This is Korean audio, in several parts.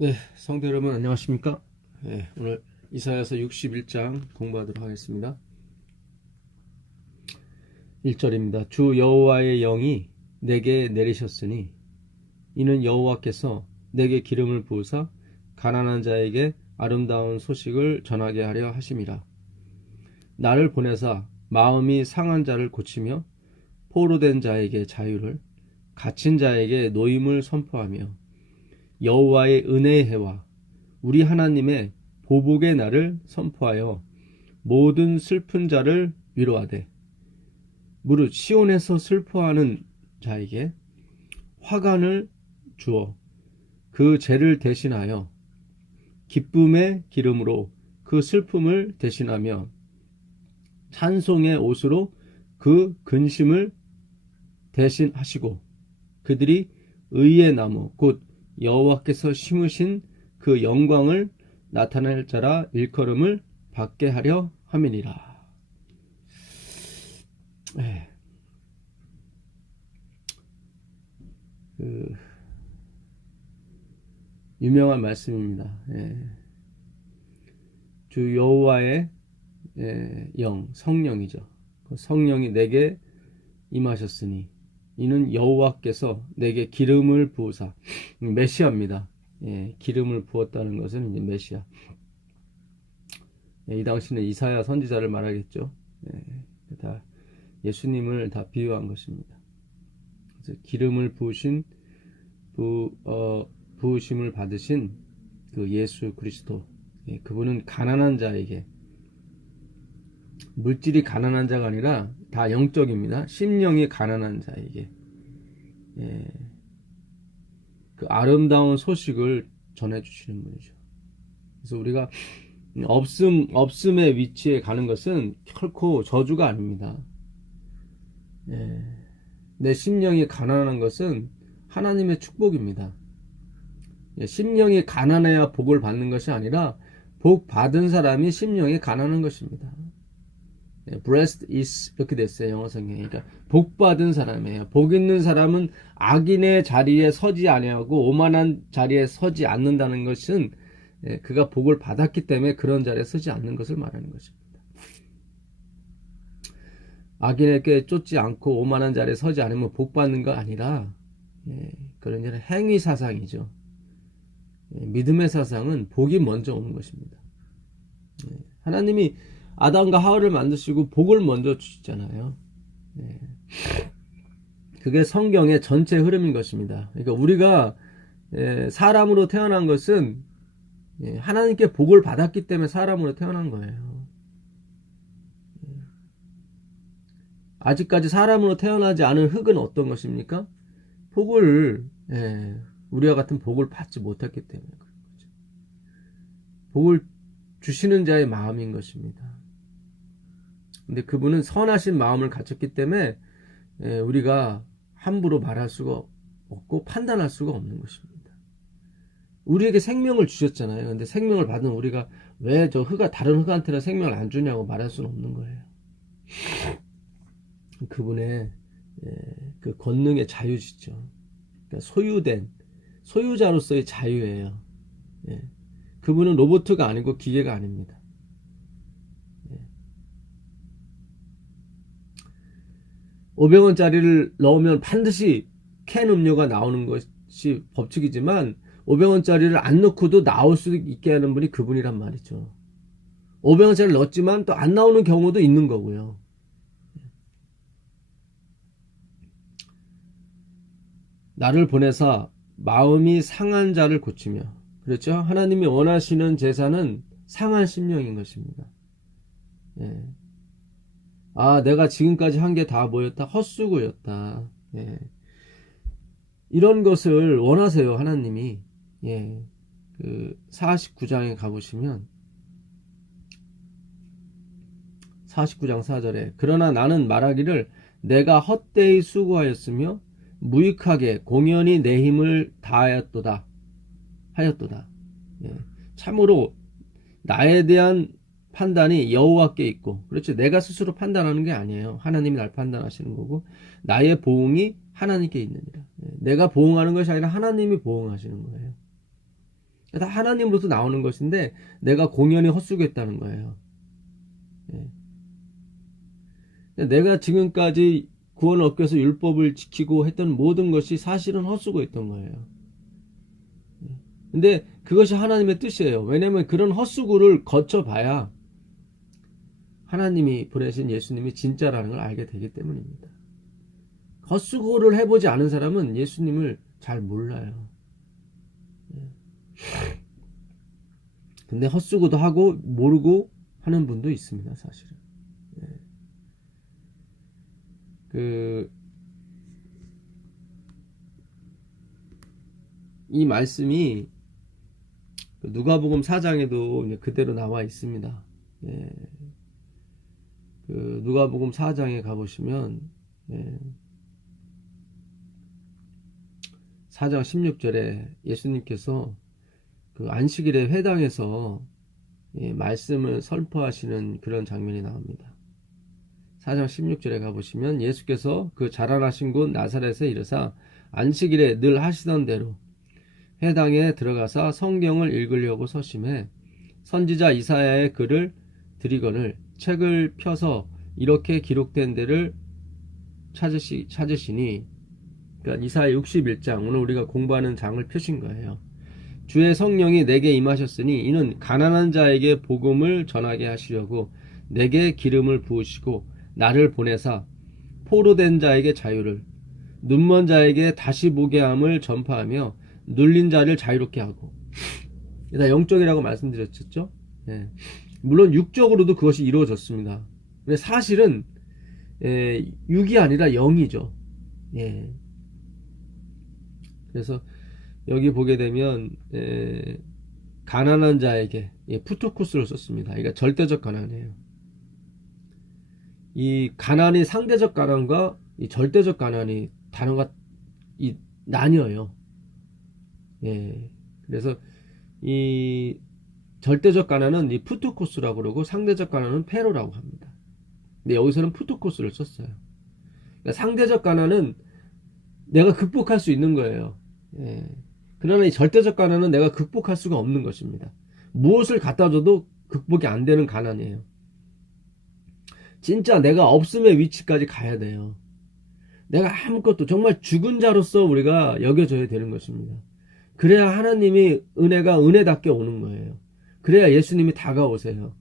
네, 성도 여러분 안녕하십니까? 네, 오늘 이사야서 61장 공부하도록 하겠습니다. 1절입니다. 주 여호와의 영이 내게 내리셨으니 이는 여호와께서 내게 기름을 부으사 가난한 자에게 아름다운 소식을 전하게 하려 하심이라. 나를 보내사 마음이 상한 자를 고치며 포로된 자에게 자유를, 갇힌 자에게 노임을 선포하며 여호와의 은혜의 해와 우리 하나님의 보복의 날을 선포하여 모든 슬픈 자를 위로하되, 무릇 시온에서 슬퍼하는 자에게 화관을 주어 그 죄를 대신하여 기쁨의 기름으로 그 슬픔을 대신하며 찬송의 옷으로 그 근심을 대신하시고 그들이 의의 나무 곧 여호와께서 심으신 그 영광을 나타낼 자라 일컬음을 받게 하려 함이니라. 유명한 말씀입니다. 주 여호와의 영, 성령이죠. 그 성령이 내게 임하셨으니 이는 여호와께서 내게 기름을 부으사, 메시아입니다. 기름을 부었다는 것은 이제 메시아. 이 당시는 이사야 선지자를 말하겠죠. 다 예수님을 다 비유한 것입니다. 그래서 기름을 부으심을 받으신 그 예수 그리스도, 그분은 가난한 자에게, 물질이 가난한 자가 아니라 다 영적입니다. 심령이 가난한 자에게 그 아름다운 소식을 전해주시는 분이죠. 그래서 우리가 없음의 위치에 가는 것은 결코 저주가 아닙니다. 내 심령이 가난한 것은 하나님의 축복입니다. 심령이 가난해야 복을 받는 것이 아니라 복 받은 사람이 심령이 가난한 것입니다. blessed is 이렇게 됐어요, 영어 성경에. 그러니까 복 받은 사람이에요. 복 있는 사람은 악인의 자리에 서지 아니하고 오만한 자리에 서지 않는다는 것은 그가 복을 받았기 때문에 그런 자리에 서지 않는 것을 말하는 것입니다. 악인에게 쫓지 않고 오만한 자리에 서지 않으면 복 받는 거 아니라 그런 일은 행위 사상이죠. 믿음의 사상은 복이 먼저 오는 것입니다. 하나님이 아담과 하와를 만드시고 복을 먼저 주시잖아요. 그게 성경의 전체 흐름인 것입니다. 그러니까 우리가 사람으로 태어난 것은 하나님께 복을 받았기 때문에 사람으로 태어난 거예요. 아직까지 사람으로 태어나지 않은 흙은 어떤 것입니까? 우리와 같은 복을 받지 못했기 때문에 그런 거죠. 복을 주시는 자의 마음인 것입니다. 근데 그분은 선하신 마음을 가졌기 때문에 우리가 함부로 말할 수가 없고 판단할 수가 없는 것입니다. 우리에게 생명을 주셨잖아요. 근데 생명을 받은 우리가 왜 저 다른 흙한테는 생명을 안 주냐고 말할 수는 없는 거예요. 그분의 그 권능의 자유시죠. 그러니까 소유자로서의 자유예요. 그분은 로봇가 아니고 기계가 아닙니다. 500원짜리를 넣으면 반드시 캔 음료가 나오는 것이 법칙이지만 500원짜리를 안 넣고도 나올 수 있게 하는 분이 그분이란 말이죠. 500원짜리를 넣었지만 또 안 나오는 경우도 있는 거고요. 나를 보내사 마음이 상한 자를 고치며, 그렇죠? 하나님이 원하시는 제사는 상한 심령인 것입니다. 내가 지금까지 한 게 다 뭐였다? 헛수고였다. 이런 것을 원하세요, 하나님이. 그 49장에 가보시면 49장 4절에 그러나 나는 말하기를 내가 헛되이 수고하였으며 무익하게 공연히 내 힘을 다하였도다. 참으로 나에 대한 판단이 여호와께 있고, 그렇죠. 내가 스스로 판단하는 게 아니에요. 하나님이 날 판단하시는 거고, 나의 보응이 하나님께 있느니라. 내가 보응하는 것이 아니라 하나님이 보응하시는 거예요. 다 하나님으로부터 나오는 것인데 내가 공연히 헛수고했다는 거예요. 예. 내가 지금까지 구원을 얻기 위해서 율법을 지키고 했던 모든 것이 사실은 헛수고했던 거예요. 근데 그것이 하나님의 뜻이에요. 왜냐하면 그런 헛수고를 거쳐봐야 하나님이 보내신 예수님이 진짜라는 걸 알게 되기 때문입니다. 헛수고를 해보지 않은 사람은 예수님을 잘 몰라요. 근데 헛수고도 하고 모르고 하는 분도 있습니다, 사실은. 이 말씀이 누가복음 4장에도 그대로 나와 있습니다. 누가복음 4장에 가보시면 4장 16절에 예수님께서 그 안식일에 회당에서 말씀을 선포하시는 그런 장면이 나옵니다. 4장 16절에 가보시면 예수께서 그 자라나신 곳 나사렛에 이르사 안식일에 늘 하시던 대로 회당에 들어가사 성경을 읽으려고 서심해 선지자 이사야의 글을 들이거늘 책을 펴서 이렇게 기록된 데를 찾으시니, 그러니까 이사야 61장, 오늘 우리가 공부하는 장을 펴신 거예요. 주의 성령이 내게 임하셨으니 이는 가난한 자에게 복음을 전하게 하시려고 내게 기름을 부으시고 나를 보내사 포로된 자에게 자유를, 눈먼 자에게 다시 보게 함을 전파하며 눌린 자를 자유롭게 하고. 다 영적이라고 말씀드렸죠. 물론 육적으로도 그것이 이루어졌습니다. 근데 사실은 육이 아니라 영이죠. 그래서 여기 보게 되면 가난한 자에게 푸토코스를 썼습니다. 그러니까 절대적 가난이에요. 이 가난이 상대적 가난과 이 절대적 가난이 단어가 나뉘어요. 그래서 이 절대적 가난은 이 푸토코스라고 그러고 상대적 가난은 페로라고 합니다. 근데 여기서는 푸토코스를 썼어요. 그러니까 상대적 가난은 내가 극복할 수 있는 거예요. 그러나 이 절대적 가난은 내가 극복할 수가 없는 것입니다. 무엇을 갖다 줘도 극복이 안 되는 가난이에요. 진짜 내가 없음의 위치까지 가야 돼요. 내가 아무것도, 정말 죽은 자로서 우리가 여겨져야 되는 것입니다. 그래야 하나님이 은혜가 은혜답게 오는 거예요. 그래야 예수님이 다가오세요.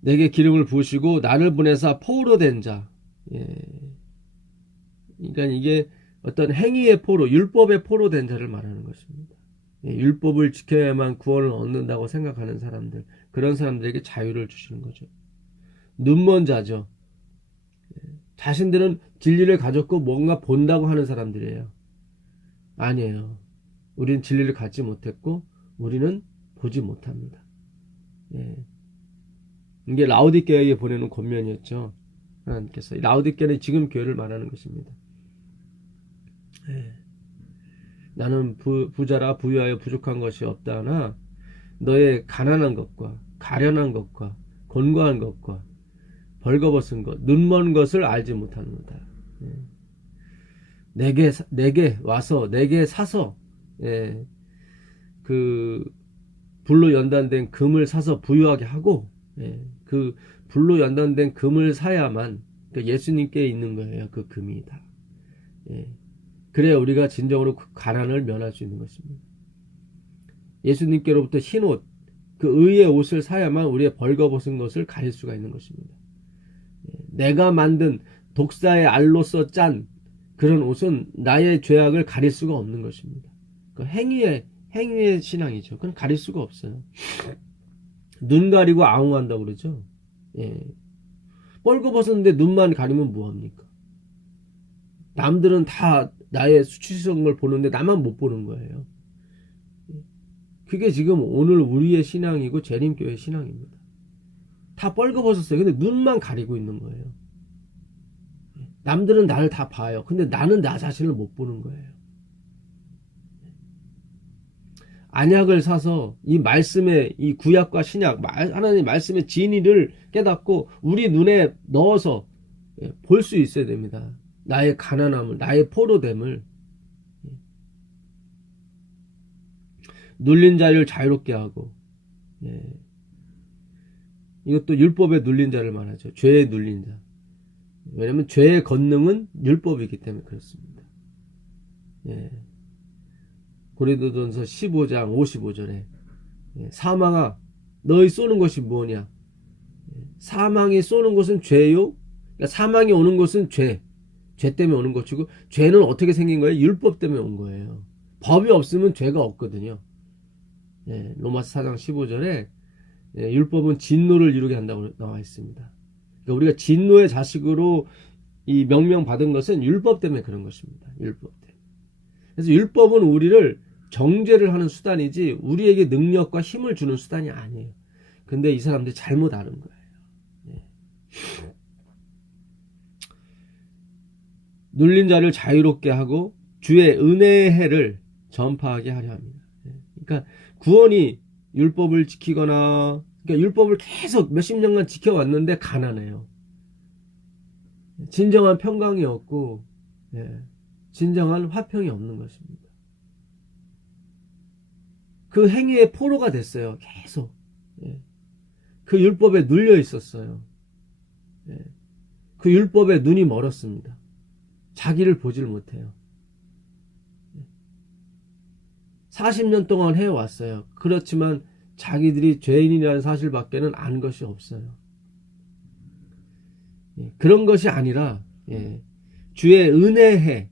내게 기름을 부으시고 나를 보내사 포로 된 자. 그러니까 이게 어떤 행위의 포로, 율법의 포로 된 자를 말하는 것입니다. 율법을 지켜야만 구원을 얻는다고 생각하는 사람들, 그런 사람들에게 자유를 주시는 거죠. 눈먼 자죠. 자신들은 진리를 가졌고 뭔가 본다고 하는 사람들이에요. 아니에요. 우리는 진리를 갖지 못했고 우리는 보지 못합니다. 이게 라오디게아에 보내는 권면이었죠. 하나님께서 라오디게아는 지금 교회를 말하는 것입니다. 나는 부자라 부유하여 부족한 것이 없다나 너의 가난한 것과 가련한 것과 곤고한 것과 벌거벗은 것, 눈먼 것을 알지 못하는구나. 내게 와서 내게 사서 그 불로 연단된 금을 사서 부유하게 하고 그 불로 연단된 금을 사야만 그러니까 예수님께 있는 거예요. 그 금이 다. 그래야 우리가 진정으로 그 가난을 면할 수 있는 것입니다. 예수님께로부터 흰옷, 그 의의 옷을 사야만 우리의 벌거벗은 것을 가릴 수가 있는 것입니다. 내가 만든 독사의 알로서 짠 그런 옷은 나의 죄악을 가릴 수가 없는 것입니다. 그 행위의 신앙이죠. 그건 가릴 수가 없어요. 눈 가리고 아웅한다고 그러죠. 벌거벗었는데 눈만 가리면 뭐합니까? 남들은 다 나의 수치스러운 걸 보는데 나만 못 보는 거예요. 그게 지금 오늘 우리의 신앙이고 재림교회의 신앙입니다. 다 벌거벗었어요. 근데 눈만 가리고 있는 거예요. 남들은 나를 다 봐요. 근데 나는 나 자신을 못 보는 거예요. 안약을 사서 이 말씀의 이 구약과 신약, 하나님 말씀의 진리를 깨닫고 우리 눈에 넣어서 볼 수 있어야 됩니다. 나의 가난함을, 나의 포로됨을. 눌린 자를 자유롭게 하고. 예. 이것도 율법에 눌린 자를 말하죠. 죄에 눌린 자. 왜냐하면 죄의 권능은 율법이기 때문에 그렇습니다. 예. 고린도전서 15장 55절에 사망아 너희 쏘는 것이 뭐냐? 사망이 쏘는 것은 죄요. 그러니까 사망이 오는 것은 죄 때문에 오는 것이고, 죄는 어떻게 생긴 거예요? 율법 때문에 온 거예요. 법이 없으면 죄가 없거든요. 예, 로마서 4장 15절에 율법은 진노를 이루게 한다고 나와 있습니다. 그러니까 우리가 진노의 자식으로 이 명명 받은 것은 율법 때문에 그런 것입니다. 율법 때문에. 그래서 율법은 우리를 정죄를 하는 수단이지 우리에게 능력과 힘을 주는 수단이 아니에요. 근데 이 사람들이 잘못 아는 거예요. 예. 눌린 자를 자유롭게 하고 주의 은혜의 해를 전파하게 하려 합니다. 예. 그러니까 구원이 율법을 지키거나, 그러니까 율법을 계속 몇십 년간 지켜왔는데 가난해요. 진정한 평강이 없고, 예. 진정한 화평이 없는 것입니다. 그 행위의 포로가 됐어요. 계속. 예. 그 율법에 눌려 있었어요. 예. 그 율법에 눈이 멀었습니다. 자기를 보질 못해요. 40년 동안 해왔어요. 그렇지만 자기들이 죄인이라는 사실밖에는 아는 것이 없어요. 예. 그런 것이 아니라 주의 은혜해,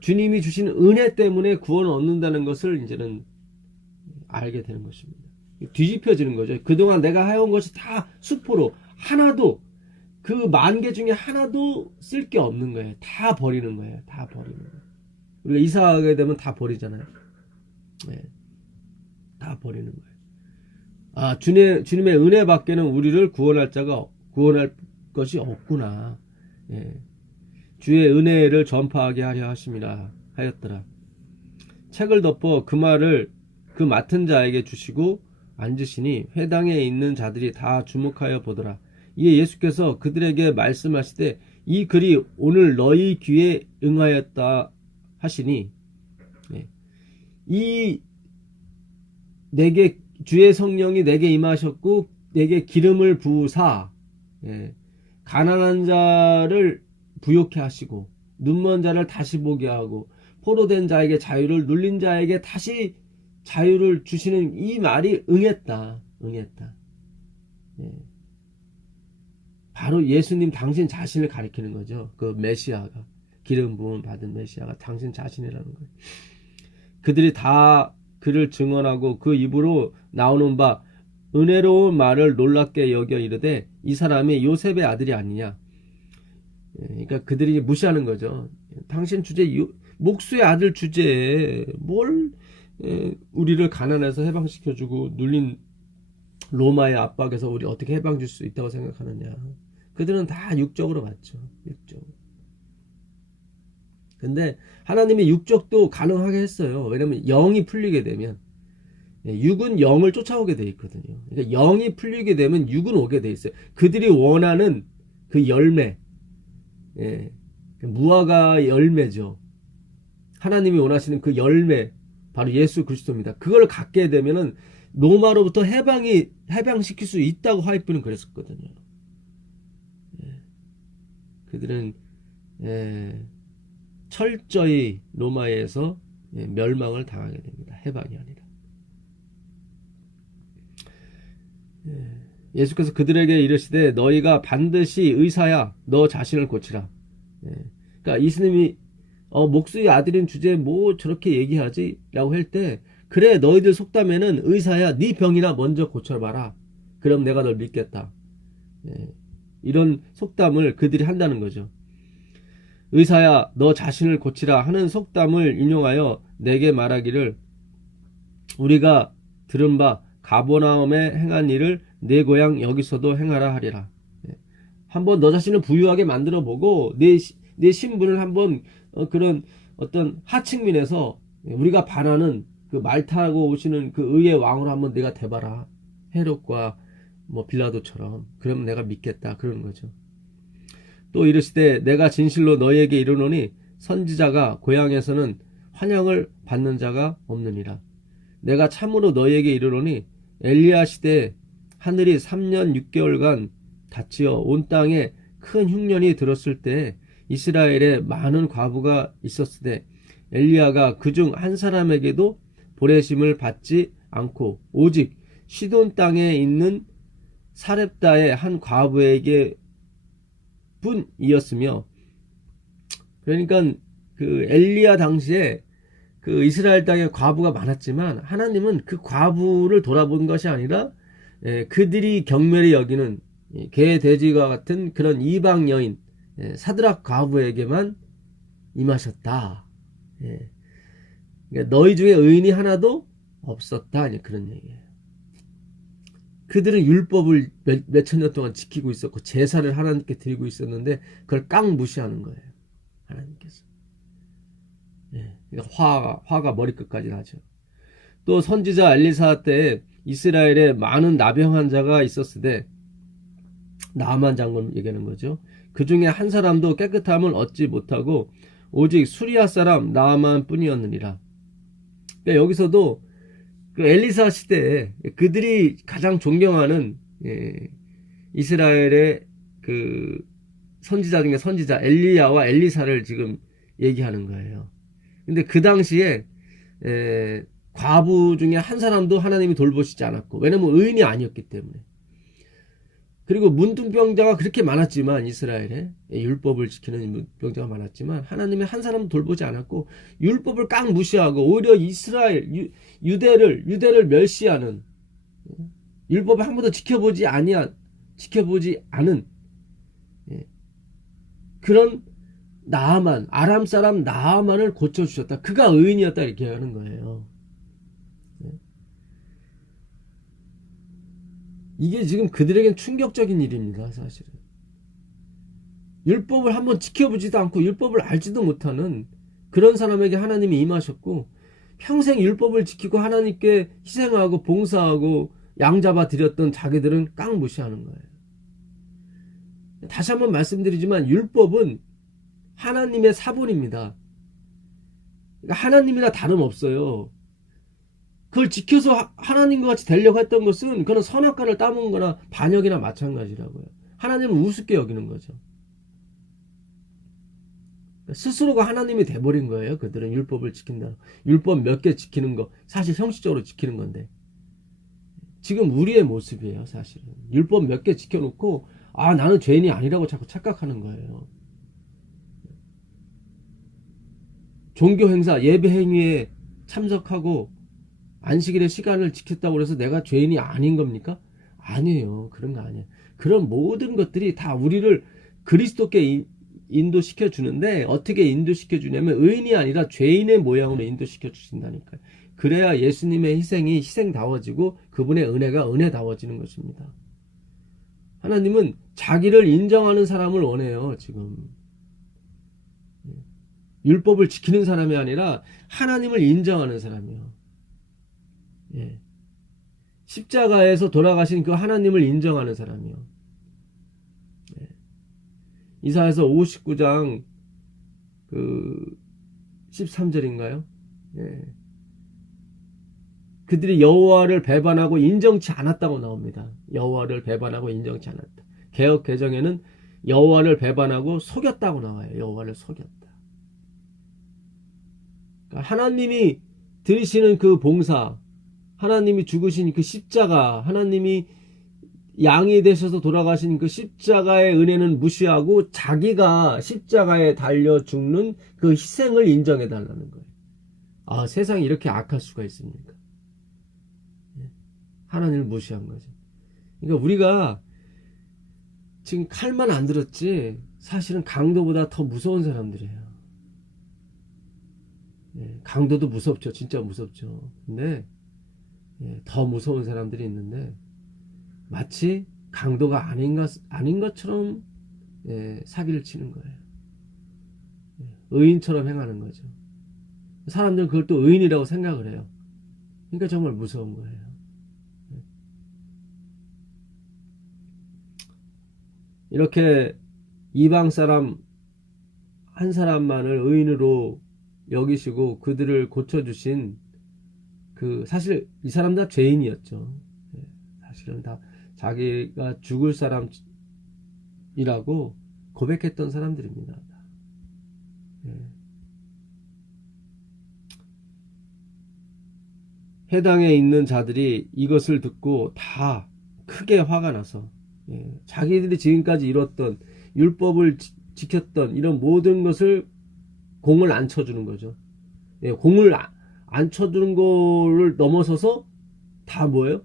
주님이 주신 은혜 때문에 구원을 얻는다는 것을 이제는 알게 되는 것입니다. 뒤집혀지는 거죠. 그동안 내가 해온 것이 다 수포로 하나도, 그 10,000개 중에 하나도 쓸 게 없는 거예요. 다 버리는 거예요. 다 버리는 거예요. 우리가 이사하게 되면 다 버리잖아요. 네. 다 버리는 거예요. 아, 주님의 은혜 밖에는 우리를 구원할 것이 없구나. 예. 주의 은혜를 전파하게 하려 하심이라 하였더라. 책을 덮어 그 말을 그 맡은 자에게 주시고 앉으시니 회당에 있는 자들이 다 주목하여 보더라. 이에 예수께서 그들에게 말씀하시되 이 글이 오늘 너희 귀에 응하였다 하시니, 이 내게 주의 성령이 내게 임하셨고 내게 기름을 부으사 가난한 자를 부욕케 하시고 눈먼 자를 다시 보게 하고 포로된 자에게 자유를, 눌린 자에게 다시 자유를 주시는 이 말이 응했다. 바로 예수님 당신 자신을 가리키는 거죠. 그 메시아가, 기름 부음 받은 메시아가 당신 자신이라는 거예요. 그들이 다 그를 증언하고 그 입으로 나오는 바 은혜로운 말을 놀랍게 여겨 이르되 이 사람이 요셉의 아들이 아니냐. 그러니까 그들이 무시하는 거죠. 당신 주제에, 목수의 아들 주제에 뭘 우리를 가난해서 해방시켜주고 눌린 로마의 압박에서 우리 어떻게 해방 줄 수 있다고 생각하느냐. 그들은 다 육적으로 봤죠. 육적으로. 근데 하나님이 육적도 가능하게 했어요. 왜냐면 영이 풀리게 되면, 육은 영을 쫓아오게 돼 있거든요. 그러니까 영이 풀리게 되면 육은 오게 돼 있어요. 그들이 원하는 그 열매, 무화과 열매죠. 하나님이 원하시는 그 열매, 바로 예수 그리스도입니다. 그걸 갖게 되면은 로마로부터 해방시킬 수 있다고 화이프는 그랬었거든요. 그들은 철저히 로마에서 멸망을 당하게 됩니다. 해방이 아니라. 예수께서 그들에게 이르시되 너희가 반드시 의사야 너 자신을 고치라. 그러니까 예수님이 목수의 아들인 주제에 뭐 저렇게 얘기하지? 라고 할 때, 그래 너희들 속담에는 의사야 네 병이나 먼저 고쳐봐라. 그럼 내가 널 믿겠다. 이런 속담을 그들이 한다는 거죠. 의사야 너 자신을 고치라 하는 속담을 인용하여 내게 말하기를 우리가 들은 바 가버나움에 행한 일을 내 고향 여기서도 행하라 하리라. 한번 너 자신을 부유하게 만들어 보고 내 신분을 한번 그런 어떤 하층민에서 우리가 바라는 그 말 타고 오시는 그 의의 왕으로 한번 내가 돼봐라. 헤롯과 뭐 빌라도처럼. 그러면 내가 믿겠다. 그러는 거죠. 또 이르시되 내가 진실로 너희에게 이르노니 선지자가 고향에서는 환영을 받는 자가 없느니라. 내가 참으로 너희에게 이르노니 엘리야 시대에 하늘이 3년 6개월간 닫히어 온 땅에 큰 흉년이 들었을 때 이스라엘에 많은 과부가 있었으되 엘리야가 그중 한 사람에게도 보내심을 받지 않고 오직 시돈 땅에 있는 사렙다의 한 과부에게 뿐이었으며, 그러니까 그 엘리야 당시에 그 이스라엘 땅에 과부가 많았지만 하나님은 그 과부를 돌아본 것이 아니라 그들이 경멸히 여기는 개 돼지와 같은 그런 이방 여인 사드락 과부에게만 임하셨다. 그러니까 너희 중에 의인이 하나도 없었다, 그런 얘기예요. 그들은 율법을 몇천 년 동안 지키고 있었고 제사를 하나님께 드리고 있었는데 그걸 깡 무시하는 거예요, 하나님께서. 그러니까 화가 머리끝까지 나죠. 또 선지자 엘리사 때 이스라엘에 많은 나병 환자가 있었으되, 나만 장군 얘기하는 거죠. 그 중에 한 사람도 깨끗함을 얻지 못하고 오직 수리아 사람 나만 뿐이었느니라. 그러니까 여기서도 그 엘리사 시대에 그들이 가장 존경하는 이스라엘의 그 선지자 중에 선지자 엘리야와 엘리사를 지금 얘기하는 거예요. 근데 그 당시에 과부 중에 한 사람도 하나님이 돌보시지 않았고, 왜냐면 의인이 아니었기 때문에. 그리고 문둥병자가 그렇게 많았지만 이스라엘에 율법을 지키는 문둥병자가 많았지만 하나님이 한 사람도 돌보지 않았고 율법을 깡 무시하고 오히려 이스라엘 유대를 멸시하는, 율법을 한 번도 지켜보지 않은 그런 나아만, 아람 사람 나아만을 고쳐주셨다. 그가 의인이었다, 이렇게 하는 거예요. 이게 지금 그들에겐 충격적인 일입니다, 사실은. 율법을 한번 지켜보지도 않고 율법을 알지도 못하는 그런 사람에게 하나님이 임하셨고, 평생 율법을 지키고 하나님께 희생하고 봉사하고 양잡아 드렸던 자기들은 깡 무시하는 거예요. 다시 한번 말씀드리지만 율법은 하나님의 사본입니다. 그러니까 하나님이나 다름없어요. 그걸 지켜서 하나님과 같이 되려고 했던 것은 그런 선악과를 따먹은 거나 반역이나 마찬가지라고요. 하나님을 우습게 여기는 거죠. 스스로가 하나님이 돼버린 거예요. 그들은 율법을 지킨다. 율법 몇 개 지키는 거 사실 형식적으로 지키는 건데, 지금 우리의 모습이에요. 사실은 율법 몇 개 지켜놓고 나는 죄인이 아니라고 자꾸 착각하는 거예요. 종교 행사, 예배 행위에 참석하고 안식일의 시간을 지켰다고 해서 내가 죄인이 아닌 겁니까? 아니에요. 그런 거 아니에요. 그런 모든 것들이 다 우리를 그리스도께 인도시켜 주는데, 어떻게 인도시켜 주냐면 의인이 아니라 죄인의 모양으로 인도시켜 주신다니까요. 그래야 예수님의 희생이 희생다워지고 그분의 은혜가 은혜다워지는 것입니다. 하나님은 자기를 인정하는 사람을 원해요. 지금 율법을 지키는 사람이 아니라 하나님을 인정하는 사람이요. 십자가에서 돌아가신 그 하나님을 인정하는 사람이요. 이사야서 59장 그 13절인가요? 그들이 여호와를 배반하고 인정치 않았다고 나옵니다. 여호와를 배반하고 인정치 않았다. 개역 개정에는 여호와를 배반하고 속였다고 나와요. 여호와를 속였다. 그러니까 하나님이 들으시는 그 봉사, 하나님이 죽으신 그 십자가, 하나님이 양이 되셔서 돌아가신 그 십자가의 은혜는 무시하고 자기가 십자가에 달려 죽는 그 희생을 인정해 달라는 거예요. 세상이 이렇게 악할 수가 있습니까? 하나님을 무시한 거죠. 그러니까 우리가 지금 칼만 안 들었지 사실은 강도보다 더 무서운 사람들이에요. 강도도 무섭죠. 진짜 무섭죠. 근데 더 무서운 사람들이 있는데 마치 강도가 아닌 것처럼 사기를 치는 거예요. 의인처럼 행하는 거죠. 사람들은 그걸 또 의인이라고 생각을 해요. 그러니까 정말 무서운 거예요. 이렇게 이방 사람 한 사람만을 의인으로 여기시고 그들을 고쳐주신 사실 이 사람 다 죄인이었죠. 사실은 다 자기가 죽을 사람이라고 고백했던 사람들입니다. 해당에 있는 자들이 이것을 듣고 다 크게 화가 나서 자기들이 지금까지 이뤘던 율법을 지켰던 이런 모든 것을 공을 안 쳐주는 거죠. 공을 안 쳐주는 거를 넘어서서 다 뭐예요?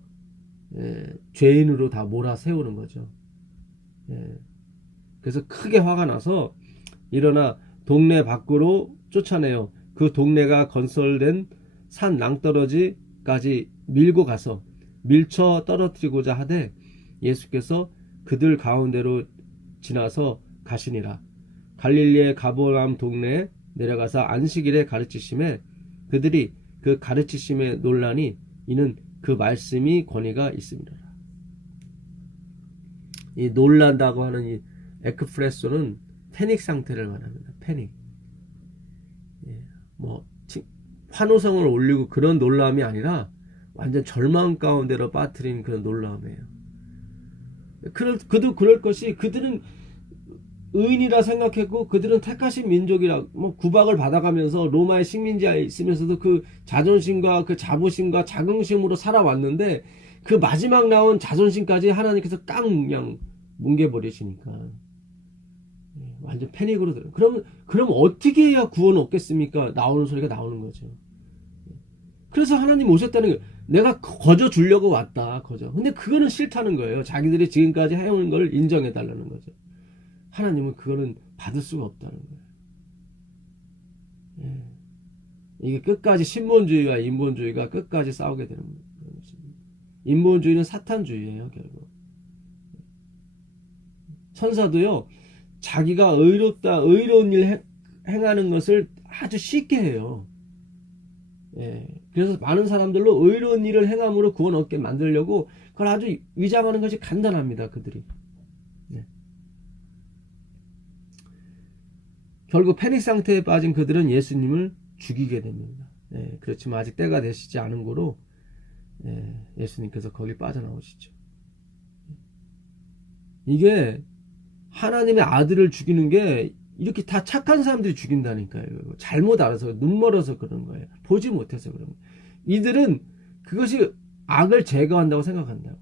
죄인으로 다 몰아세우는 거죠. 그래서 크게 화가 나서 일어나 동네 밖으로 쫓아내요. 그 동네가 건설된 산 낭떠러지까지 밀고 가서 밀쳐 떨어뜨리고자 하되 예수께서 그들 가운데로 지나서 가시니라. 갈릴리의 가버나움 동네에 내려가서 안식일에 가르치심에 그들이 그 가르치심에 놀라니 이는 그 말씀이 권위가 있습니다. 이 놀란다고 하는 이 에크프레소는 패닉 상태를 말합니다. 패닉. 뭐 환호성을 올리고 그런 놀라움이 아니라 완전 절망 가운데로 빠뜨린 그런 놀라움이에요. 그도 그럴 것이 그들은 의인이라 생각했고 그들은 택하신 민족이라 뭐 구박을 받아가면서 로마의 식민지에 있으면서도 그 자존심과 그 자부심과 자긍심으로 살아왔는데 그 마지막 나온 자존심까지 하나님께서 깡 그냥 뭉개버리시니까 완전 패닉으로 들어요. 그럼 어떻게 해야 구원 얻겠습니까? 나오는 소리가 나오는 거죠. 그래서 하나님 오셨다는 거예요. 내가 거저 주려고 왔다. 거저. 근데 그거는 싫다는 거예요. 자기들이 지금까지 해온 걸 인정해 달라는 거죠. 하나님은 그거는 받을 수가 없다는 거예요. 이게 끝까지 신본주의와 인본주의가 끝까지 싸우게 되는 것입니다. 인본주의는 사탄주의예요, 결국. 천사도요, 자기가 의로운 일 행하는 것을 아주 쉽게 해요. 그래서 많은 사람들로 의로운 일을 행함으로 구원 얻게 만들려고 그걸 아주 위장하는 것이 간단합니다, 그들이. 결국 패닉 상태에 빠진 그들은 예수님을 죽이게 됩니다. 그렇지만 아직 때가 되시지 않은 거로 예수님께서 거기 빠져나오시죠. 이게 하나님의 아들을 죽이는 게 이렇게 다 착한 사람들이 죽인다니까요. 잘못 알아서 눈 멀어서 그런 거예요. 보지 못해서 그런 거예요. 이들은 그것이 악을 제거한다고 생각한다고요.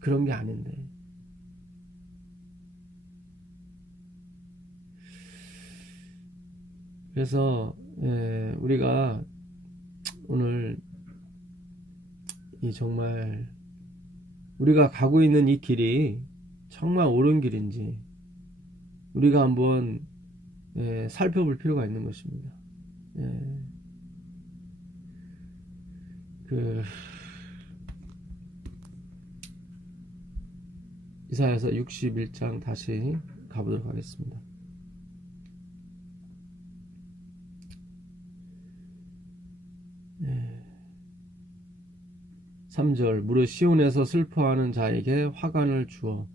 그런 게 아닌데. 그래서 우리가 오늘 이 정말 우리가 가고 있는 이 길이 정말 옳은 길인지 우리가 한번 살펴볼 필요가 있는 것입니다. 이사야서 61장 다시 가보도록 하겠습니다. 3절 무릇 시온에서 슬퍼하는 자에게 화관을 주어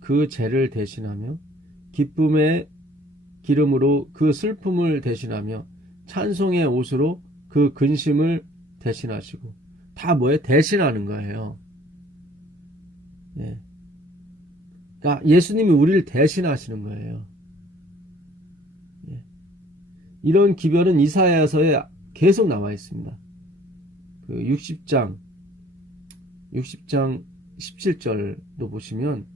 그 죄를 대신하며 기쁨의 기름으로 그 슬픔을 대신하며 찬송의 옷으로 그 근심을 대신하시고 다 뭐예요? 대신하는 거예요. 그러니까 예수님이 우리를 대신하시는 거예요. 이런 기별은 이사야서에 계속 나와 있습니다. 그 60장 17절도 보시면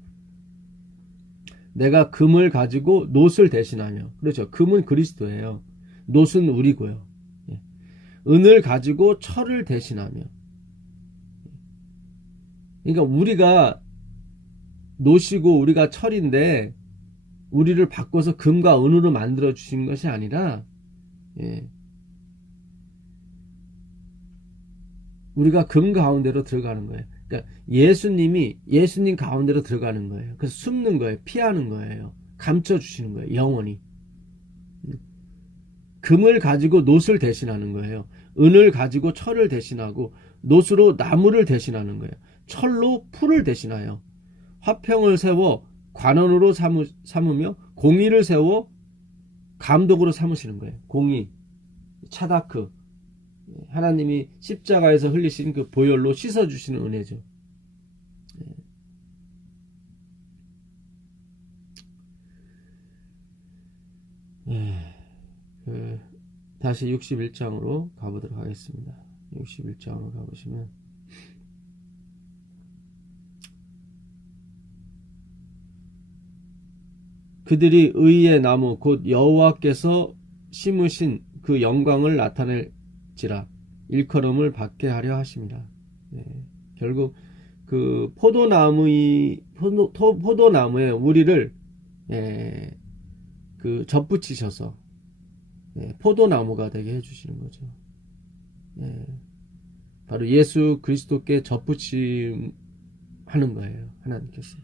내가 금을 가지고 놋을 대신하며 그렇죠. 금은 그리스도예요. 놋은 우리고요. 은을 가지고 철을 대신하며 그러니까 우리가 놋이고 우리가 철인데 우리를 바꿔서 금과 은으로 만들어 주신 것이 아니라 우리가 금 가운데로 들어가는 거예요. 그러니까 예수님 가운데로 들어가는 거예요. 그래서 숨는 거예요. 피하는 거예요. 감춰 주시는 거예요. 영원히. 금을 가지고 놋을 대신하는 거예요. 은을 가지고 철을 대신하고 놋으로 나무를 대신하는 거예요. 철로 풀을 대신하여 화평을 세워 관원으로 삼으며 공의를 세워 감독으로 삼으시는 거예요. 공의, 차다크, 하나님이 십자가에서 흘리신 그 보혈로 씻어주시는 은혜죠. 다시 61장으로 가보도록 하겠습니다. 61장으로 가보시면 그들이 의의 나무 곧 여호와께서 심으신 그 영광을 나타낼지라 일컬음을 받게 하려 하십니다. 결국 그 포도나무에 우리를 그 접붙이셔서 포도나무가 되게 해주시는 거죠. 바로 예수 그리스도께 접붙임 하는 거예요. 하나님께서.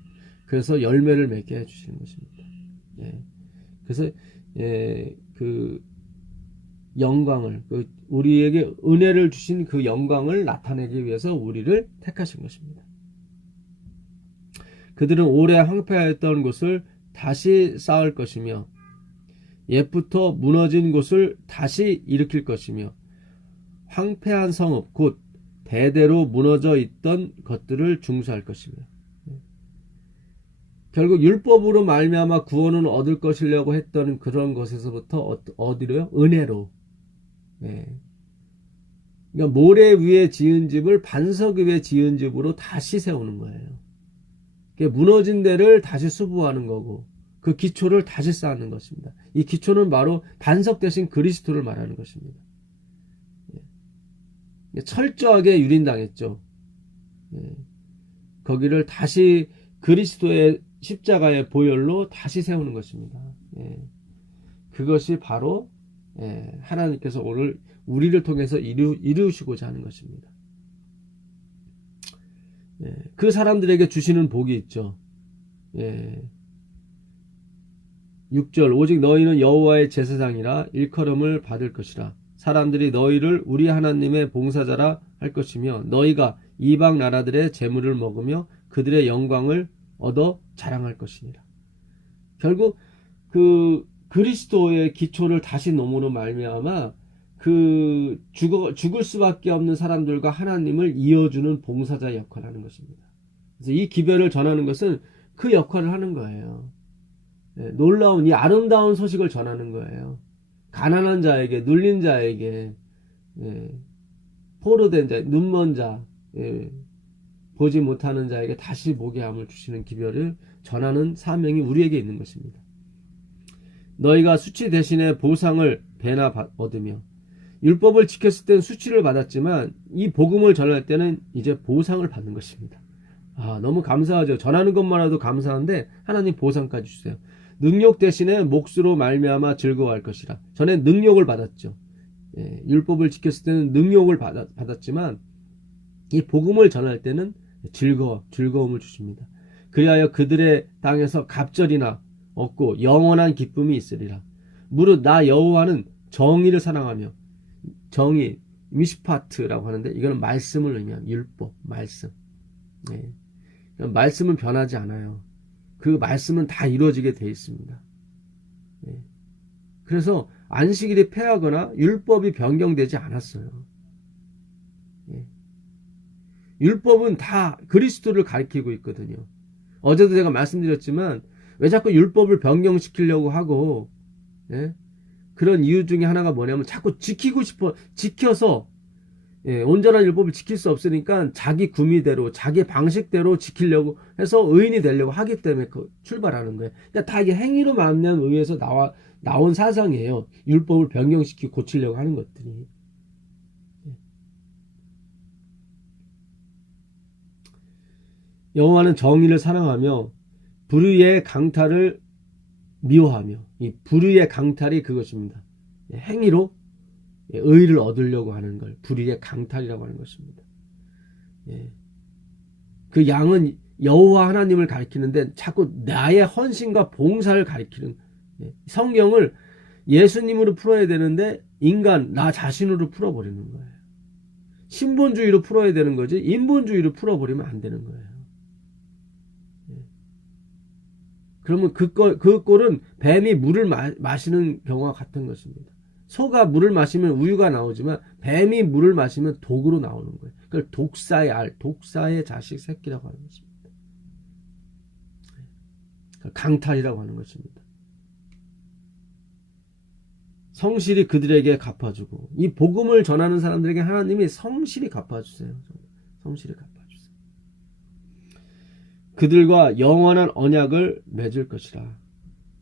그래서 열매를 맺게 해주시는 것입니다. 그래서 그 영광을 우리에게 은혜를 주신 그 영광을 나타내기 위해서 우리를 택하신 것입니다. 그들은 오래 황폐하였던 곳을 다시 쌓을 것이며 옛부터 무너진 곳을 다시 일으킬 것이며 황폐한 성읍 곧 대대로 무너져 있던 것들을 중수할 것이며 결국 율법으로 말미암아 구원은 얻을 것이려고 했던 그런 것에서부터 어디로요? 은혜로. 그러니까 모래 위에 지은 집을 반석 위에 지은 집으로 다시 세우는 거예요. 무너진 데를 다시 수부하는 거고 그 기초를 다시 쌓는 것입니다. 이 기초는 바로 반석 대신 그리스도를 말하는 것입니다. 철저하게 유린당했죠. 거기를 다시 그리스도의 십자가의 보혈로 다시 세우는 것입니다. 그것이 바로 하나님께서 오늘 우리를 통해서 이루시고자 하는 것입니다. 그 사람들에게 주시는 복이 있죠. 6절 오직 너희는 여호와의 제사장이라 일컬음을 받을 것이라 사람들이 너희를 우리 하나님의 봉사자라 할 것이며 너희가 이방 나라들의 재물을 먹으며 그들의 영광을 얻어 자랑할 것이니라. 결국 그 그리스도의 기초를 다시 놓음으로 말미암아 그 죽을 수밖에 없는 사람들과 하나님을 이어주는 봉사자 역할을 하는 것입니다. 그래서 이 기별을 전하는 것은 그 역할을 하는 거예요. 놀라운 이 아름다운 소식을 전하는 거예요. 가난한 자에게, 눌린 자에게, 포로된 자, 눈먼 자, 보지 못하는 자에게 다시 보게 함을 주시는 기별을 전하는 사명이 우리에게 있는 것입니다. 너희가 수치 대신에 보상을 배나 얻으며 율법을 지켰을 때는 수치를 받았지만 이 복음을 전할 때는 이제 보상을 받는 것입니다. 너무 감사하죠. 전하는 것만으로도 감사한데 하나님 보상까지 주세요. 능욕 대신에 몫으로 말미암아 즐거워할 것이라. 전에 능욕을 받았죠. 율법을 지켰을 때는 능욕을 받았지만 이 복음을 전할 때는 즐거움을 주십니다. 그리하여 그들의 땅에서 갑절이나 얻고 영원한 기쁨이 있으리라. 무릇 나 여호와는 정의를 사랑하며 정의, 미시파트라고 하는데 이거는 말씀을 의미합니다. 율법, 말씀. 말씀은 변하지 않아요. 그 말씀은 다 이루어지게 되어 있습니다. 그래서 안식일이 폐하거나 율법이 변경되지 않았어요. 율법은 다 그리스도를 가리키고 있거든요. 어제도 제가 말씀드렸지만 왜 자꾸 율법을 변경시키려고 하고 그런 이유 중에 하나가 뭐냐면 자꾸 지켜서 온전한 율법을 지킬 수 없으니까 자기 구미대로 자기 방식대로 지키려고 해서 의인이 되려고 하기 때문에 출발하는 거예요. 그러니까 다 이게 행위로 만난 의에서 나온 사상이에요. 율법을 변경시키고 고치려고 하는 것들이. 여호와는 정의를 사랑하며 불의의 강탈을 미워하며 이 불의의 강탈이 그것입니다. 행위로 의를 얻으려고 하는 걸 불의의 강탈이라고 하는 것입니다. 그 양은 여호와 하나님을 가리키는데 자꾸 나의 헌신과 봉사를 가리키는 성경을 예수님으로 풀어야 되는데 인간 나 자신으로 풀어버리는 거예요. 신본주의로 풀어야 되는 거지 인본주의로 풀어버리면 안 되는 거예요. 그러면 그 꼴은 뱀이 물을 마시는 경우와 같은 것입니다. 소가 물을 마시면 우유가 나오지만 뱀이 물을 마시면 독으로 나오는 거예요. 그걸 독사의 알, 독사의 자식 새끼라고 하는 것입니다. 강탈이라고 하는 것입니다. 성실히 그들에게 갚아주고, 이 복음을 전하는 사람들에게 하나님이 성실히 갚아주세요. 성실히 갚아주세요. 그들과 영원한 언약을 맺을 것이라.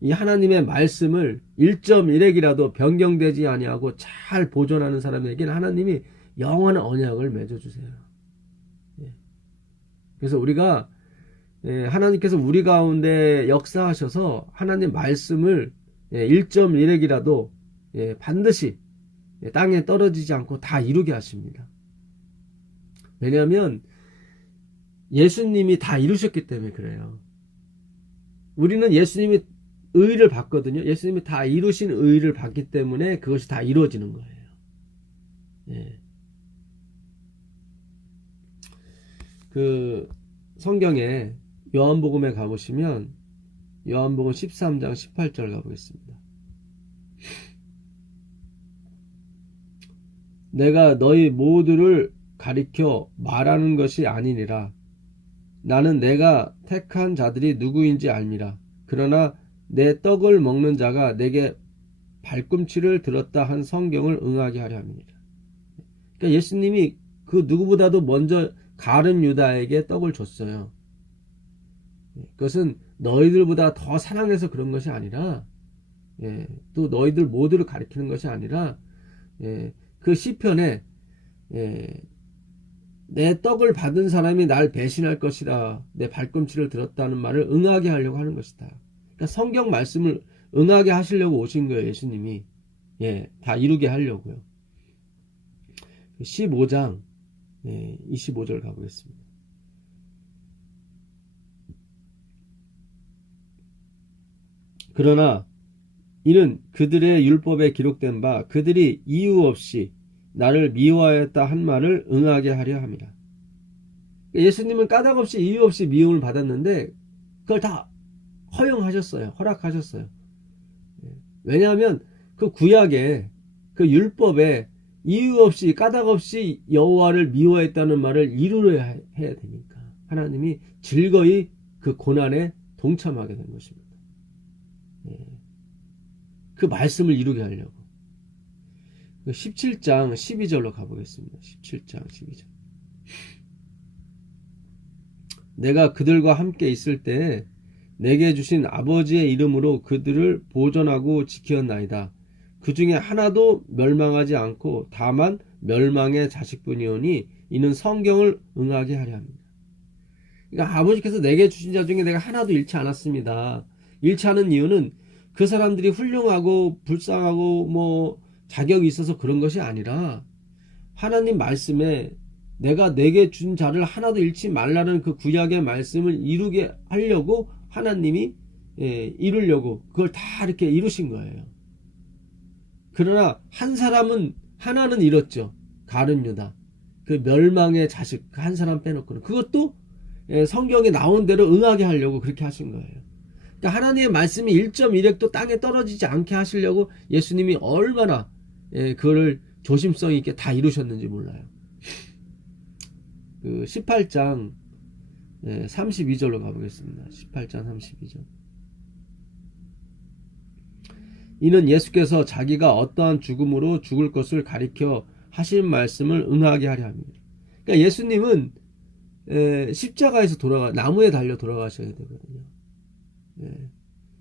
이 하나님의 말씀을 1.1핵이라도 변경되지 아니하고 잘 보존하는 사람에게는 하나님이 영원한 언약을 맺어주세요. 그래서 우리가 하나님께서 우리 가운데 역사하셔서 하나님 말씀을 1.1핵이라도 반드시 땅에 떨어지지 않고 다 이루게 하십니다. 왜냐하면 예수님이 다 이루셨기 때문에 그래요. 우리는 예수님이 의를 받거든요. 예수님이 다 이루신 의를 받기 때문에 그것이 다 이루어지는 거예요. 그 성경에 요한복음에 가보시면 요한복음 13장 18절 가보겠습니다. 내가 너희 모두를 가리켜 말하는 것이 아니니라. 나는 내가 택한 자들이 누구인지 알미라. 그러나 내 떡을 먹는 자가 내게 발꿈치를 들었다 한 성경을 응하게 하려 함이니라. 그러니까 예수님이 그 누구보다도 먼저 가룟 유다에게 떡을 줬어요. 그것은 너희들보다 더 사랑해서 그런 것이 아니라, 또 너희들 모두를 가리키는 것이 아니라, 그 시편에 내 떡을 받은 사람이 날 배신할 것이라 내 발꿈치를 들었다는 말을 응하게 하려고 하는 것이다. 그러니까 성경 말씀을 응하게 하시려고 오신 거예요. 예수님이. 다 이루게 하려고요. 15장 25절 가보겠습니다. 그러나 이는 그들의 율법에 기록된 바 그들이 이유 없이 나를 미워하였다 한 말을 응하게 하려 함이라. 예수님은 까닭없이 이유 없이 미움을 받았는데 그걸 다 허용하셨어요. 허락하셨어요. 왜냐하면 그 구약에 그 율법에 이유 없이 까닭없이 여호와를 미워했다는 말을 이루어야 해야 되니까 하나님이 즐거이 그 고난에 동참하게 된 것입니다. 그 말씀을 이루게 하려고. 17장 12절로 가보겠습니다. 17장 12절. 내가 그들과 함께 있을 때 내게 주신 아버지의 이름으로 그들을 보존하고 지켰나이다. 그 중에 하나도 멸망하지 않고 다만 멸망의 자식뿐이오니 이는 성경을 응하게 하려 합니다. 그러니까 아버지께서 내게 주신 자 중에 내가 하나도 잃지 않았습니다. 잃지 않은 이유는 그 사람들이 훌륭하고 불쌍하고 자격이 있어서 그런 것이 아니라 하나님 말씀에 내가 내게 준 자를 하나도 잃지 말라는 그 구약의 말씀을 이루게 하려고 하나님이 이루려고 그걸 다 이렇게 이루신 거예요. 그러나 하나는 잃었죠. 가룟 유다. 그 멸망의 자식 한 사람 빼놓고는 그것도 성경에 나온 대로 응하게 하려고 그렇게 하신 거예요. 그러니까 하나님의 말씀이 1.1핵도 땅에 떨어지지 않게 하시려고 예수님이 얼마나 그거를 조심성 있게 다 이루셨는지 몰라요. 그 18장 32절로 가보겠습니다. 18장 32절. 이는 예수께서 자기가 어떠한 죽음으로 죽을 것을 가리켜 하신 말씀을 응하게 하려 합니다. 그러니까 예수님은 십자가에서 나무에 달려 돌아가셔야 되거든요.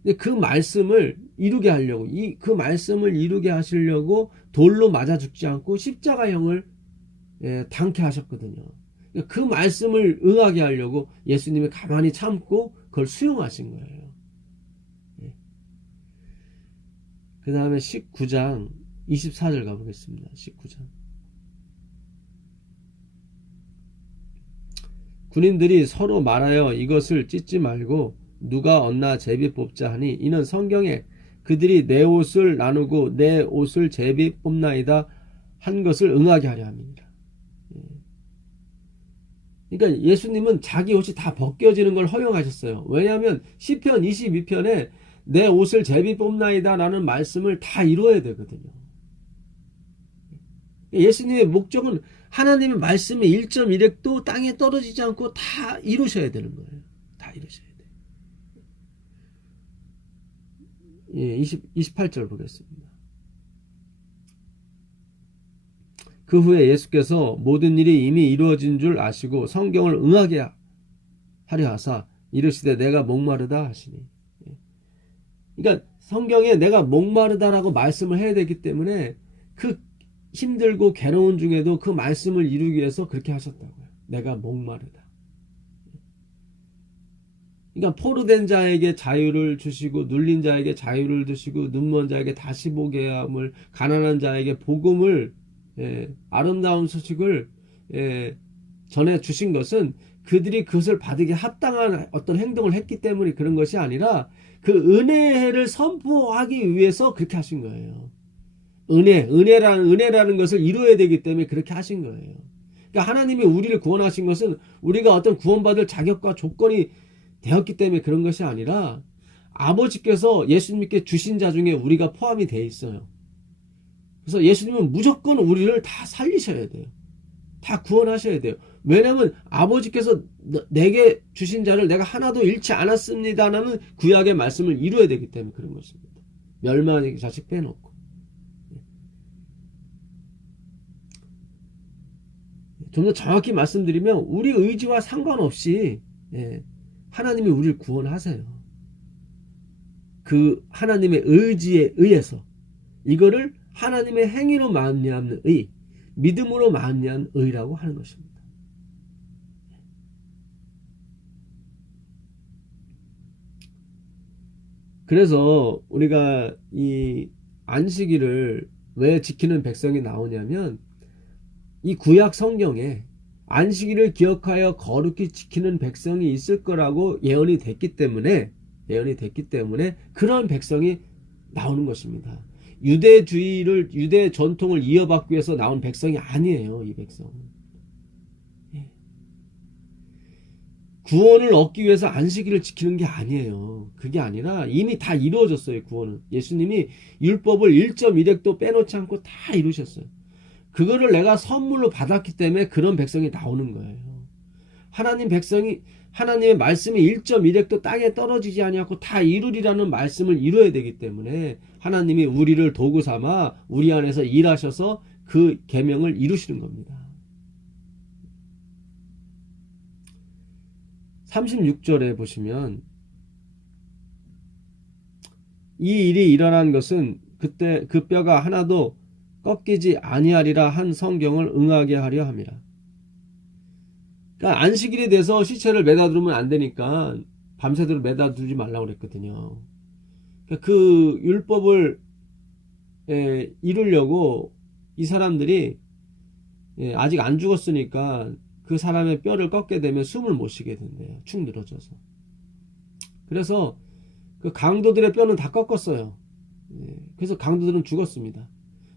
근데 그 말씀을 이루게 하려고, 그 말씀을 이루게 하시려고 돌로 맞아 죽지 않고 십자가형을 당케 하셨거든요. 그 말씀을 응하게 하려고 예수님이 가만히 참고 그걸 수용하신 거예요. 그 다음에 19장 24절 가보겠습니다. 19장. 군인들이 서로 말하여 이것을 찢지 말고 누가 얻나 제비 뽑자 하니 이는 성경에 그들이 내 옷을 나누고 내 옷을 제비 뽑나이다 한 것을 응하게 하려 합니다. 그러니까 예수님은 자기 옷이 다 벗겨지는 걸 허용하셨어요. 왜냐하면 시편 22편에 내 옷을 제비 뽑나이다 라는 말씀을 다 이루어야 되거든요. 예수님의 목적은 하나님의 말씀의 1.1획도 땅에 떨어지지 않고 다 이루셔야 되는 거예요. 다 이루셔야 돼요. 예, 28절 보겠습니다. 그 후에 예수께서 모든 일이 이미 이루어진 줄 아시고 성경을 응하게 하려 하사 이르시되 내가 목마르다 하시니. 그러니까 성경에 내가 목마르다라고 말씀을 해야 되기 때문에 그 힘들고 괴로운 중에도 그 말씀을 이루기 위해서 그렇게 하셨다고요. 내가 목마르다. 그러니까 포로된 자에게 자유를 주시고 눌린 자에게 자유를 주시고 눈먼 자에게 다시 보게 함을, 가난한 자에게 복음을, 아름다운 소식을 전해 주신 것은 그들이 그것을 받기 합당한 어떤 행동을 했기 때문에 그런 것이 아니라 그 은혜를 선포하기 위해서 그렇게 하신 거예요. 은혜라는 것을 이루어야 되기 때문에 그렇게 하신 거예요. 그러니까 하나님이 우리를 구원하신 것은 우리가 어떤 구원받을 자격과 조건이 되었기 때문에 그런 것이 아니라 아버지께서 예수님께 주신 자 중에 우리가 포함이 되어 있어요. 그래서 예수님은 무조건 우리를 다 살리셔야 돼요. 다 구원하셔야 돼요. 왜냐하면 아버지께서 내게 주신 자를 내가 하나도 잃지 않았습니다라는 구약의 말씀을 이루어야 되기 때문에 그런 것입니다. 멸망의 자식 빼놓고. 좀 더 정확히 말씀드리면 우리 의지와 상관없이 하나님이 우리를 구원하세요. 그 하나님의 의지에 의해서 이거를 하나님의 행위로 말미암는 의, 믿음으로 말미암는 의라고 하는 것입니다. 그래서 우리가 이 안식일을 왜 지키는 백성이 나오냐면 이 구약 성경에 안식일을 기억하여 거룩히 지키는 백성이 있을 거라고 예언이 됐기 때문에 그런 백성이 나오는 것입니다. 유대 전통을 이어받기 위해서 나온 백성이 아니에요. 이 백성은 구원을 얻기 위해서 안식일을 지키는 게 아니에요. 그게 아니라 이미 다 이루어졌어요. 구원은 예수님이 율법을 1.1획도 빼놓지 않고 다 이루셨어요. 그거를 내가 선물로 받았기 때문에 그런 백성이 나오는 거예요. 하나님의 말씀이 1.1획도 땅에 떨어지지 아니하고 다 이루리라는 말씀을 이루어야 되기 때문에 하나님이 우리를 도구 삼아 우리 안에서 일하셔서 그 계명을 이루시는 겁니다. 36절에 보시면 이 일이 일어난 것은 그때 그 뼈가 하나도 꺾이지 아니하리라 한 성경을 응하게 하려 함이라. 그러니까 안식일이 돼서 시체를 매다 두면 안 되니까 밤새도록 매다 두지 말라고 그랬거든요. 그러니까 그 율법을 이루려고 이 사람들이 아직 안 죽었으니까 그 사람의 뼈를 꺾게 되면 숨을 못 쉬게 된대요. 축 늘어져서. 그래서 그 강도들의 뼈는 다 꺾었어요. 그래서 강도들은 죽었습니다.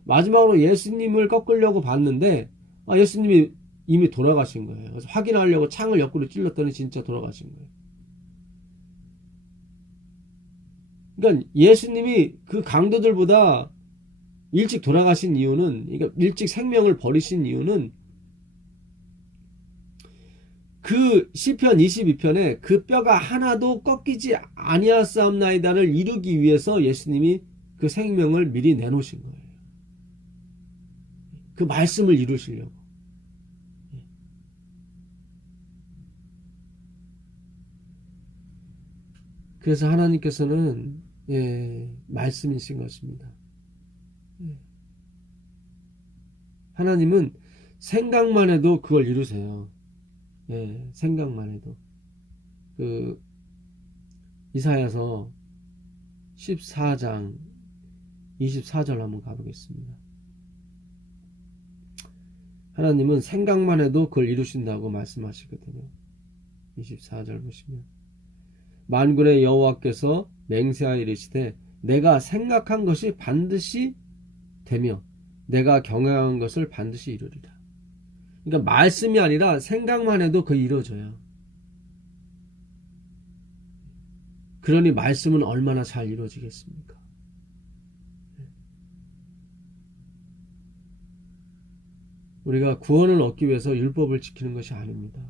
마지막으로 예수님을 꺾으려고 봤는데 예수님이 이미 돌아가신 거예요. 그래서 확인하려고 창을 옆구리 찔렀더니 진짜 돌아가신 거예요. 그러니까 예수님이 그 강도들보다 일찍 돌아가신 이유는, 그러니까 일찍 생명을 버리신 이유는 그 시편 22편에 그 뼈가 하나도 꺾이지 아니하사옵나이다를 이루기 위해서 예수님이 그 생명을 미리 내놓으신 거예요. 그 말씀을 이루시려고. 그래서 하나님께서는 말씀이신 것입니다. 하나님은 생각만 해도 그걸 이루세요. 생각만 해도. 그 이사야서 14장 24절 한번 가보겠습니다. 하나님은 생각만 해도 그걸 이루신다고 말씀하시거든요. 24절 보시면 만군의 여호와께서 맹세하여 이르시되 내가 생각한 것이 반드시 되며 내가 경영한 것을 반드시 이루리라. 그러니까 말씀이 아니라 생각만 해도 그게 이루어져요. 그러니 말씀은 얼마나 잘 이루어지겠습니까? 우리가 구원을 얻기 위해서 율법을 지키는 것이 아닙니다.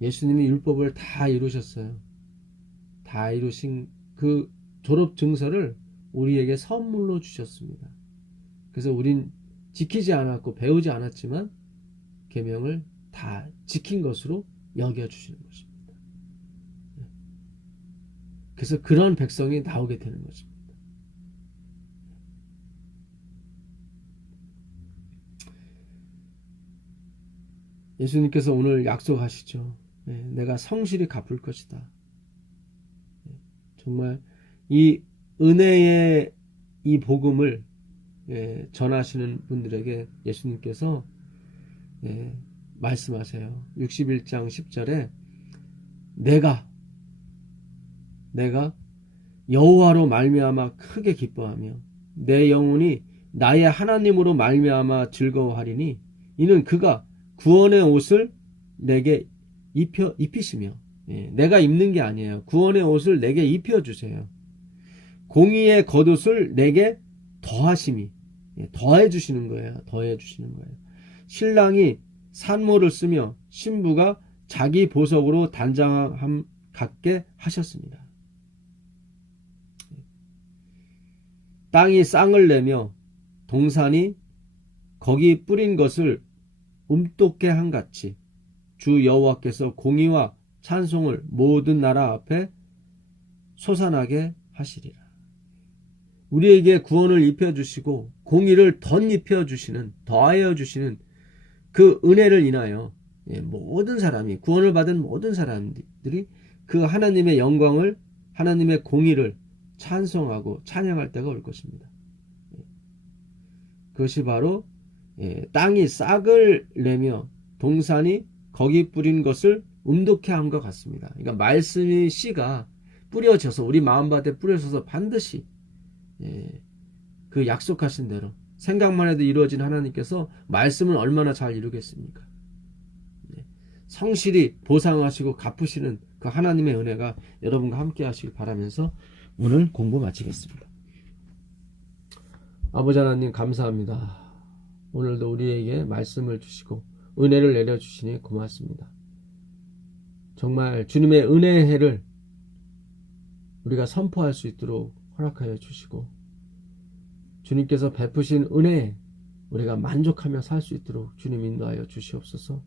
예수님이 율법을 다 이루셨어요. 다 이루신 그 졸업 증서를 우리에게 선물로 주셨습니다. 그래서 우린 지키지 않았고 배우지 않았지만 계명을 다 지킨 것으로 여겨주시는 것입니다. 그래서 그런 백성이 나오게 되는 것입니다. 예수님께서 오늘 약속하시죠. 내가 성실히 갚을 것이다. 정말 이 은혜의 이 복음을 전하시는 분들에게 예수님께서 말씀하세요. 61장 10절에 내가 여호와로 말미암아 크게 기뻐하며 내 영혼이 나의 하나님으로 말미암아 즐거워하리니 이는 그가 구원의 옷을 내게 입히시며 내가 입는 게 아니에요. 구원의 옷을 내게 입혀주세요. 공의의 겉옷을 내게 더하심이 더해 주시는 거예요. 더해 주시는 거예요. 신랑이 산모를 쓰며 신부가 자기 보석으로 단장함 갖게 하셨습니다. 땅이 쌍을 내며 동산이 거기 뿌린 것을 움돋게 한 같이 주 여호와께서 공의와 찬송을 모든 나라 앞에 솟아나게 하시리라. 우리에게 구원을 입혀주시고 공의를 덧입혀 주시는, 더하여 주시는 그 은혜를 인하여 모든 사람이, 구원을 받은 모든 사람들이 그 하나님의 영광을, 하나님의 공의를 찬송하고 찬양할 때가 올 것입니다. 그것이 바로 땅이 싹을 내며 동산이 거기 뿌린 것을 움돋게 한 것 같습니다. 그러니까 말씀이 씨가 뿌려져서 우리 마음밭에 뿌려져서 반드시 그 약속하신 대로 생각만 해도 이루어진 하나님께서 말씀을 얼마나 잘 이루겠습니까? 성실히 보상하시고 갚으시는 그 하나님의 은혜가 여러분과 함께 하시길 바라면서 오늘 공부 마치겠습니다. 아버지 하나님 감사합니다. 오늘도 우리에게 말씀을 주시고 은혜를 내려주시니 고맙습니다. 정말 주님의 은혜의 해를 우리가 선포할 수 있도록 허락하여 주시고 주님께서 베푸신 은혜에 우리가 만족하며 살 수 있도록 주님 인도하여 주시옵소서.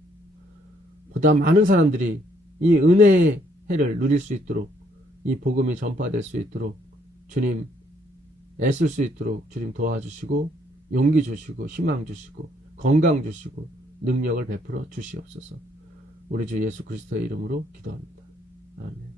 보다 많은 사람들이 이 은혜의 해를 누릴 수 있도록 이 복음이 전파될 수 있도록 주님 애쓸 수 있도록 주님 도와주시고 용기 주시고 희망 주시고 건강 주시고 능력을 베풀어 주시옵소서. 우리 주 예수 그리스도의 이름으로 기도합니다. 아멘.